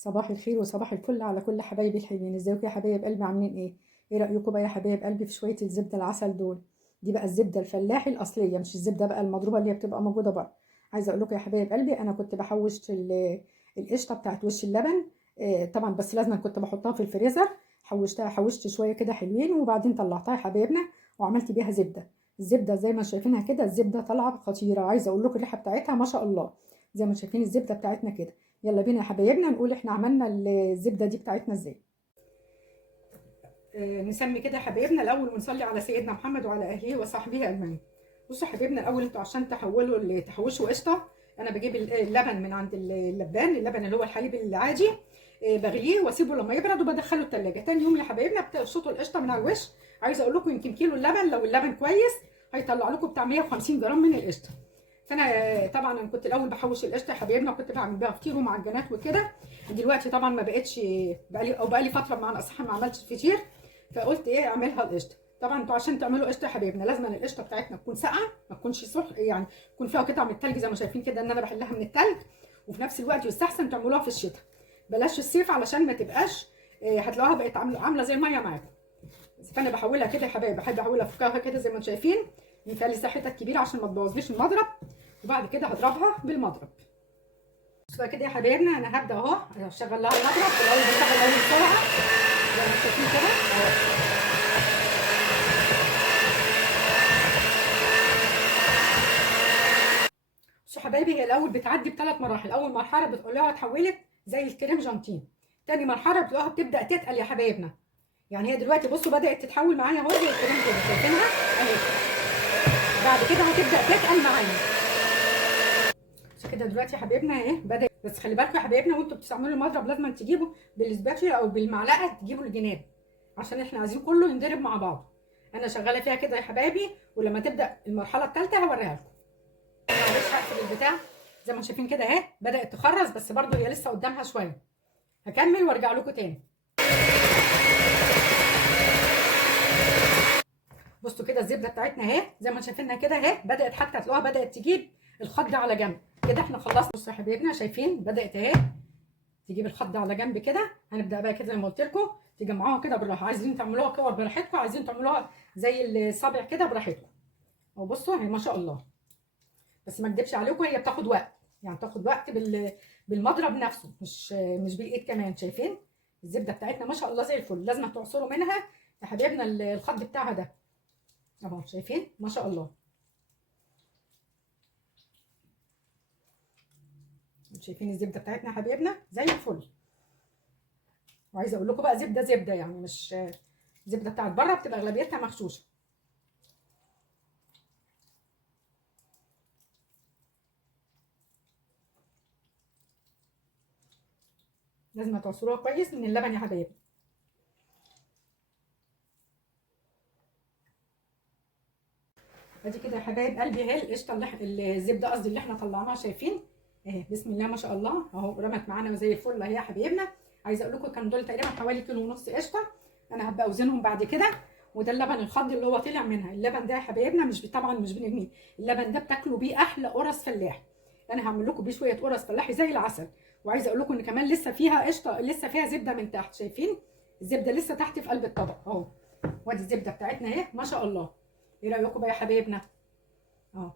صباح الخير وصباح الفل على كل حبايبي الحلوين. ازيكم يا حبايب قلبي؟ عاملين ايه رايكم بقى يا حبايب قلبي في شويه الزبده العسل دول؟ دي بقى الزبده الفلاحي الاصليه، مش الزبده بقى المضروبه اللي هي بتبقى موجوده بره. عايزه اقول لكم يا حبايب قلبي، انا كنت بحوش القشطه بتاعت وش اللبن. طبعا بس لازم كنت بحطها في الفريزر. حوشت شويه كده حلوين، وبعدين طلعتها يا حبايبنا وعملت بيها زبده. الزبده زي ما شايفينها كده، الزبده طالعه خطيره. عايزه اقول لكم الريحه بتاعتها ما شاء الله، زي ما شايفين الزبده بتاعتنا كده. يلا بينا يا حبايبنا نقول احنا عملنا الزبده دي بتاعتنا ازاي. نسمي كده يا حبايبنا الاول ونصلي على سيدنا محمد وعلى اهله وصحبه اجمعين. بصوا يا حبايبنا، الاول انتوا عشان تحوشوا قشطه، انا بجيب اللبن من عند اللبان، اللبن اللي هو الحليب العادي. بغليه واسيبه لما يبرد وبدخله التلاجة. تاني يوم يا حبايبنا بتقشطوا القشطه من على الوش. عايزه اقول لكم يمكن كيلو اللبن، لو اللبن كويس هيطلع لكم بتاع 150 جرام من القشطه. فانا طبعا كنت الاول بحوش القشطه يا حبايبنا، وكنت بعمل بيها فطير ومعجنات وكده. دلوقتي طبعا ما بقتش، بقالي فتره بمعنى اصح ما عملتش فطير، فقلت ايه اعملها القشطه. طبعا انتوا عشان تعملوا قشطه يا حبايبنا لازم القشطه بتاعتنا تكون ساقعه، ما تكونش يعني تكون فيها قطع من التلج زي ما شايفين كده ان انا بحلها من التلج. وفي نفس الوقت يستحسن تعملوها في الشتاء، بلاش الصيف علشان ما تبقاش هتلاقوها بقت عامله زي الميه معاكم. فانا بحولها كده يا حبايبي، بحب احولها فكاهه كده زي ما انتم شايفين. ينفع لي حتت كبيره عشان ما تبوظليش المضرب، وبعد كده هضربها بالمضرب. بس كده يا حبايبنا انا هبدا اهو اشغل لها المضرب. الاول بشغل اول بسرعه زي ما شايفين كده اهو. بصوا حبايبي، هي الاول بتعدي بثلاث مراحل. اول مرحله بتقولوها اتحولت زي الكريم جانتين. تاني مرحله بتلاقوها بتبدا تتقل يا حبايبنا. يعني هي دلوقتي بصوا بدات تتحول معايا اهو زي الكريم كده، شايفينها اهي. بعد كده هتبدا تتقل معايا. بصوا كده دلوقتي يا حبايبنا اهي بدات. بس خلي بالكم يا حبايبنا وانتوا بتستعملوا المضرب لازم تجيبوا بالسباتشولا او بالمعلقه، تجيبوا الجناب عشان احنا عايزين كله ينضرب مع بعض. انا شغاله فيها كده يا حبايبي، ولما تبدا المرحله الثالثه هوريها لكم. معلش هقفل البتاع. زي ما شايفين كده اهي بدات تخرز، بس برده هي لسه قدامها شويه. هكمل وارجع لكم تاني. بصوا كده الزبده بتاعتنا اهي زي ما شايفينها كده اهي، بدات حتى هتلاقوها بدات تجيب الخض على جنب كده. احنا خلصنا. بصوا يا حبايبنا شايفين بدات اهي تجيب الخض على جنب كده. هنبدا بقى كده زي ما قلت لكم تجمعوها كده بالراحه. عايزين تعملوها كور براحتكم، عايزين تعملوها زي الصابع كده براحتكم. اهو بصوا اهي ما شاء الله. بس ما اكدبش عليكم هي بتاخد وقت، يعني بتاخد وقت بالمضرب نفسه، مش بالايد كمان. شايفين الزبده بتاعتنا ما شاء الله زي الفل. لازم تعصروا منها يا حبايبنا الخض بتاعها ده اهو. شايفين ما شاء الله. شايفين الزبده بتاعتنا يا حبايبنا زي الفل. وعايزه اقول لكم بقى زبده يعني مش زبده بتاعت بره، بتبقى اغلبيتها مغشوشه. لازم تعصروها كويس من اللبن يا حبايبي. ادي كده يا حبايب قلبي اهي القشطه الزبده قصدي اللي احنا طلعناها. شايفين اهي بسم الله ما شاء الله اهو رمت معانا زي الفل اهي يا حبايبنا. عايزه اقول لكم كان دول تقريبا حوالي كيلو ونص قشطه. انا هبقى اوزنهم بعد كده. وده اللبن الخض اللي هو طلع منها. اللبن ده يا حبايبنا طبعا مش بنرميه. اللبن ده بتاكلوا بيه احلى قرص فلاح. انا هعمل لكم بيه شويه قرص فلاحي زي العسل. وعايزه اقول لكم ان كمان لسه فيها قشطه، لسه فيها زبده من تحت. شايفين الزبده لسه تحت في قلب الطبق اهو. وادي الزبده بتاعتنا اهي ما شاء الله. ايه رايكم بقى يا حبايبنا؟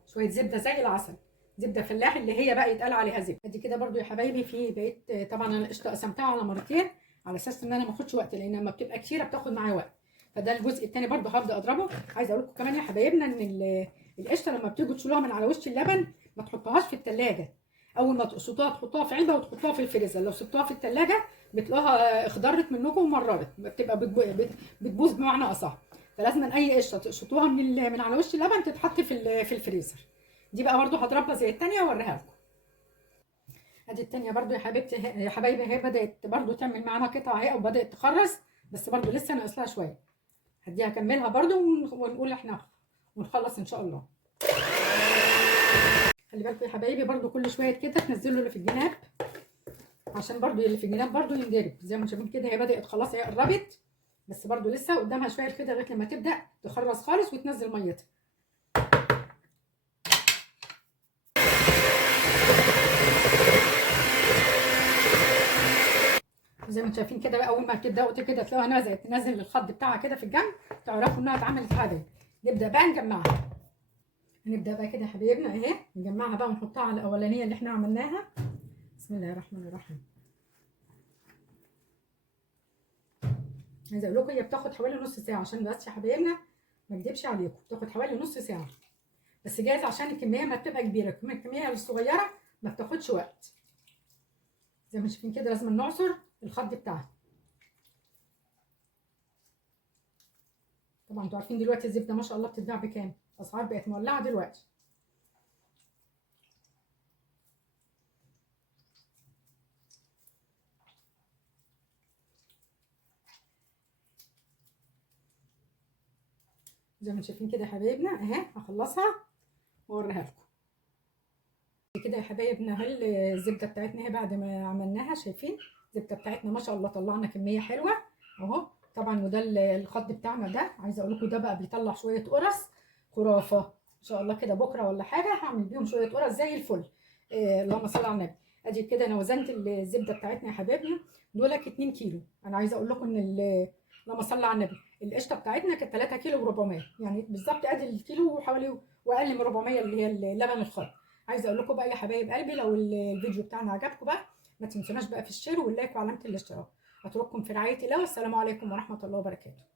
شويه زبده زي العسل، زبده فلاحي اللي هي بقى يتقال عليها زبده. ادي كده برده يا حبايبي في بقيت. طبعا انا القشطه قسمتها على مرتين على اساس ان انا ما اخدش وقت، لان لما بتبقى كتيره بتاخد معايا وقت. فده الجزء الثاني برده هبدا اضربه. عايزه اقول لكم كمان يا حبايبنا ان القشطه لما بتيجوا تشيلوها من على وش اللبن ما تحطوهاش في الثلاجه. اول ما تقشطوها تحطوها في علبه وتحطوها في الفريزر. لو سبتوها في الثلاجه بتلاقوها اخضرت منكم ومررت، بتبقى بتبوظ بمعنى اصح. فلازم اي قشطه تقشطوها من على وش اللبن تتحط في الفريزر. دي بقى برده هضربها زي الثانيه واوريها لكم. ادي الثانيه برده يا حبيبتي يا حبايبي اهي بدات برده تعمل معانا قطع اهي او بدات تخرز، بس برده لسه ناقص لها شويه. هديها اكملها برده ونقول احنا ونخلص ان شاء الله. خلي بالكم يا حبايبي برده كل شويه كده تنزلوا اللي في الجناب عشان برده اللي في الجناب برده يندرب. زي ما شايفين كده هي بدات خلاص، هي قربت، بس برده لسه قدامها شويه كده لغايه لما تبدا تخرز خالص وتنزل ميتها. زي ما انتم شايفين كده بقى، اول ما بتبداوا كده تلاقوها نزلت تنزل الخط بتاعها كده في الجنب، تعرفوا انها اتعملت حاجه. نبدا بقى نجمعها. هنبدا بقى كده يا حبايبنا اهي، نجمعها بقى ونحطها على الاولانيه اللي احنا عملناها. بسم الله الرحمن الرحيم. عايزه اقول لكم هي بتاخد حوالي نص ساعه، عشان بس يا حبايبنا ما اكدبش عليكم، بتاخد حوالي نص ساعه، بس جايز عشان الكميه ما بتبقى كبيره، الكميه الصغيره ما بتاخدش وقت. زي ما شايفين كده لازم نعصر الخد بتاعها. طبعا انتوا عارفين دلوقتي الزبده ما شاء الله بتتباع بكام، الاسعار بقت مولعه دلوقتي. زي ما شايفين كده يا حبايبنا اهي، هخلصها واوريها لكم كده يا حبايبنا. هل الزبده بتاعتنا اهي بعد ما عملناها، شايفين الزبده بتاعتنا ما شاء الله طلعنا كميه حلوه اهو. طبعا وده الخط بتاعنا ده، عايزه اقول لكم ده بقى بيطلع شويه قرص خرافه. ان شاء الله كده بكره ولا حاجه هعمل بيهم شويه قرص زي الفل. اللهم صل على النبي. ادي كده انا وزنت الزبده بتاعتنا يا حبايبنا، دولك 2 كيلو. انا عايزه اقول لكم ان اللهم صل على النبي، القشطه بتاعتنا كانت 3 كيلو و400، يعني بالظبط ادي الكيلو وحوالي واقل من 400 اللي هي اللبن الخضر. عايزه اقول لكم بقى يا حبايب قلبي، لو الفيديو بتاعنا عجبكم بقى ما تنسوناش بقى في الشير واللايك وعلامه الاشتراك. اترككم في رعايه الله، والسلام عليكم ورحمه الله وبركاته.